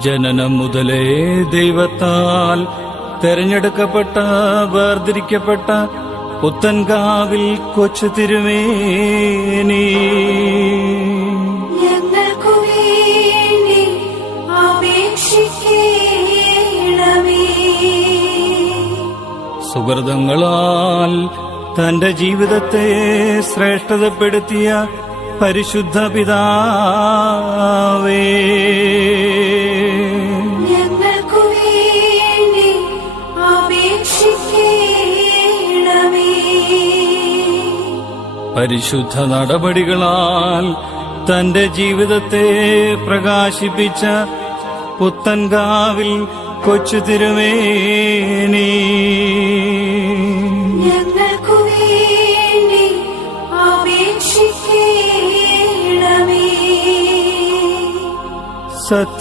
ജനനം മുതലേ ദൈവത്താൽ തെരഞ്ഞെടുക്കപ്പെട്ട വേർതിരിക്കപ്പെട്ട പുത്തൻകാവിൽ കൊച്ചു തിരുമേനി. സുഹൃതങ്ങളാൽ തന്റെ ജീവിതത്തെ ശ്രേഷ്ഠതപ്പെടുത്തിയ പരിശുദ്ധ പിതാവേ പരിശുദ്ധ നടപടികളാൽ തന്റെ ജീവിതത്തെ പ്രകാശിപ്പിച്ച പുത്തൻകാവിൽ കൊച്ചു തിരുമേനി. സത്യ